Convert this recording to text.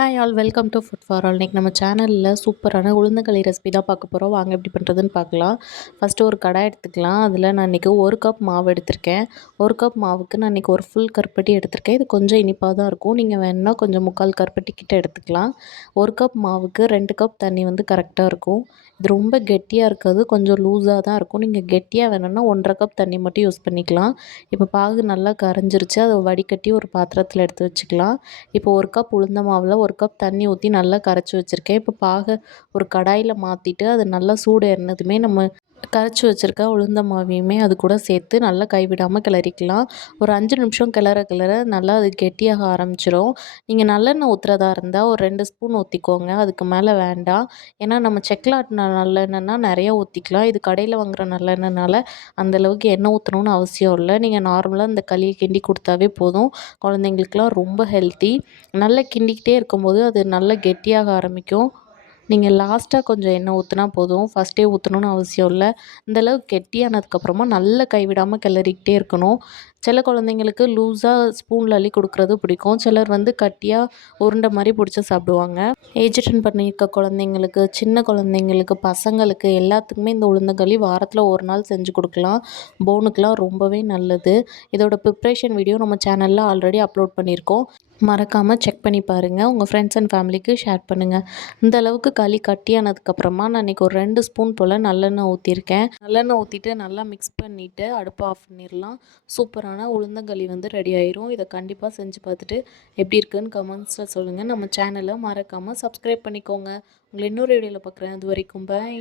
Hi all welcome to food for all. இன்றைக்கி நம்ம சேனலில் சூப்பரான உளுந்தங்களி ரெசிபி தான் பார்க்க போகிறோம். வாங்க எப்படி பண்ணுறதுன்னு பார்க்கலாம். ஃபஸ்ட்டு ஒரு கடாய் எடுத்துக்கலாம். அதில் நான் இன்றைக்கி 1 கப் மாவு எடுத்திருக்கேன். 1 கப் மாவுக்கு நான் இன்றைக்கி ஒரு ஃபுல் கருப்பட்டி எடுத்திருக்கேன். இது கொஞ்சம் இனிப்பாக தான் இருக்கும். நீங்கள் வேணுன்னா கொஞ்சம் 3/4 கருப்பட்டி கிட்ட எடுத்துக்கலாம். 1 கப் மாவுக்கு 2 கப் தண்ணி வந்து கரெக்டாக இருக்கும். இது ரொம்ப கெட்டியாக இருக்காது, கொஞ்சம் லூஸாக தான் இருக்கும். நீங்கள் கெட்டியாக வேணும்னா 1/2 கப் தண்ணி மட்டும் யூஸ் பண்ணிக்கலாம். இப்போ பாகு நல்லா கரைஞ்சிருச்சு. அதை வடிகட்டி ஒரு பாத்திரத்தில் எடுத்து வச்சுக்கலாம். இப்போ 1 கப் உளுந்த மாவில் 1 கப் தண்ணி ஊற்றி நல்லா கரைச்சி வச்சுருக்கேன். இப்போ பாகை ஒரு கடாயில் மாற்றிட்டு அது நல்லா சூடு ஏறினதுமே நம்ம கரைச்சி வச்சுருக்க உளுந்த மாவையுமே அது கூட சேர்த்து நல்லா கைவிடாமல் கிளறிக்கலாம். ஒரு 5 நிமிஷம் கிளற நல்லா அது கெட்டியாக ஆரம்பிச்சிரும். நீங்கள் நல்லெண்ணெய் ஊற்றுறதா இருந்தால் ஒரு 2 ஸ்பூன் ஊற்றிக்கோங்க, அதுக்கு மேலே வேண்டாம். ஏன்னா நம்ம செக்கில் ஆட்டின நல்லெண்ணெய்னா நிறைய ஊற்றிக்கலாம். இது கடையில் வாங்குகிற நல்லெண்ணெய்னால அந்தளவுக்கு எண்ணெய் ஊற்றணும்னு அவசியம் இல்லை. நீங்கள் நார்மலாக இந்த களியை கிண்டி கொடுத்தாவே போதும். குழந்தைங்களுக்குலாம் ரொம்ப ஹெல்த்தி. நல்லா கிண்டிக்கிட்டே இருக்கும்போது அது நல்லா கெட்டியாக ஆரம்பிக்கும். நீங்கள் லாஸ்ட்டாக கொஞ்சம் எண்ணெய் ஊற்றினா போதும், ஃபஸ்ட்டே ஊற்றணுன்னு அவசியம் இல்லை. இந்தளவுக்கு கெட்டியானதுக்கப்புறமா நல்லா கைவிடாமல் கிளறிக்கிட்டே இருக்கணும். சில குழந்தைங்களுக்கு லூஸாக ஸ்பூனில் அள்ளி கொடுக்குறது பிடிக்கும். சிலர் வந்து கட்டியாக உருண்டை மாதிரி பிடிச்சி சாப்பிடுவாங்க. ஏஜ் அட்டெண்ட் பண்ணியிருக்க குழந்தைங்களுக்கு, சின்ன குழந்தைங்களுக்கு, பசங்களுக்கு எல்லாத்துக்குமே இந்த உளுந்தங்களி வாரத்தில் ஒரு நாள் செஞ்சு கொடுக்கலாம். போனுக்கெலாம் ரொம்பவே நல்லது. இதோட ப்ரிப்ரேஷன் வீடியோ நம்ம சேனலில் ஆல்ரெடி அப்லோட் பண்ணியிருக்கோம். மறக்காமல் செக் பண்ணி பாருங்கள். உங்கள் ஃப்ரெண்ட்ஸ் அண்ட் ஃபேமிலிக்கு ஷேர் பண்ணுங்கள். இந்த அளவுக்கு களி கட்டியானதுக்கப்புறமா நான் இன்றைக்கி ஒரு 2 ஸ்பூன் போல் நல்லெண்ணெய் ஊற்றிருக்கேன். நல்லெண்ணெய் ஊற்றிட்டு நல்லா மிக்ஸ் பண்ணிவிட்டு அடுப்பை ஆஃப் பண்ணிடலாம். சூப்பரான உளுந்தங்களி வந்து ரெடி ஆயிரும். இதை கண்டிப்பாக செஞ்சு பார்த்துட்டு எப்படி இருக்குன்னு கமெண்ட்ஸில் சொல்லுங்கள். நம்ம சேனலை மறக்காமல் சப்ஸ்கிரைப் பண்ணிக்கோங்க. உங்களை இன்னொரு வீடியோவில் பார்க்குறேன். அது வரைக்கும் பாய்.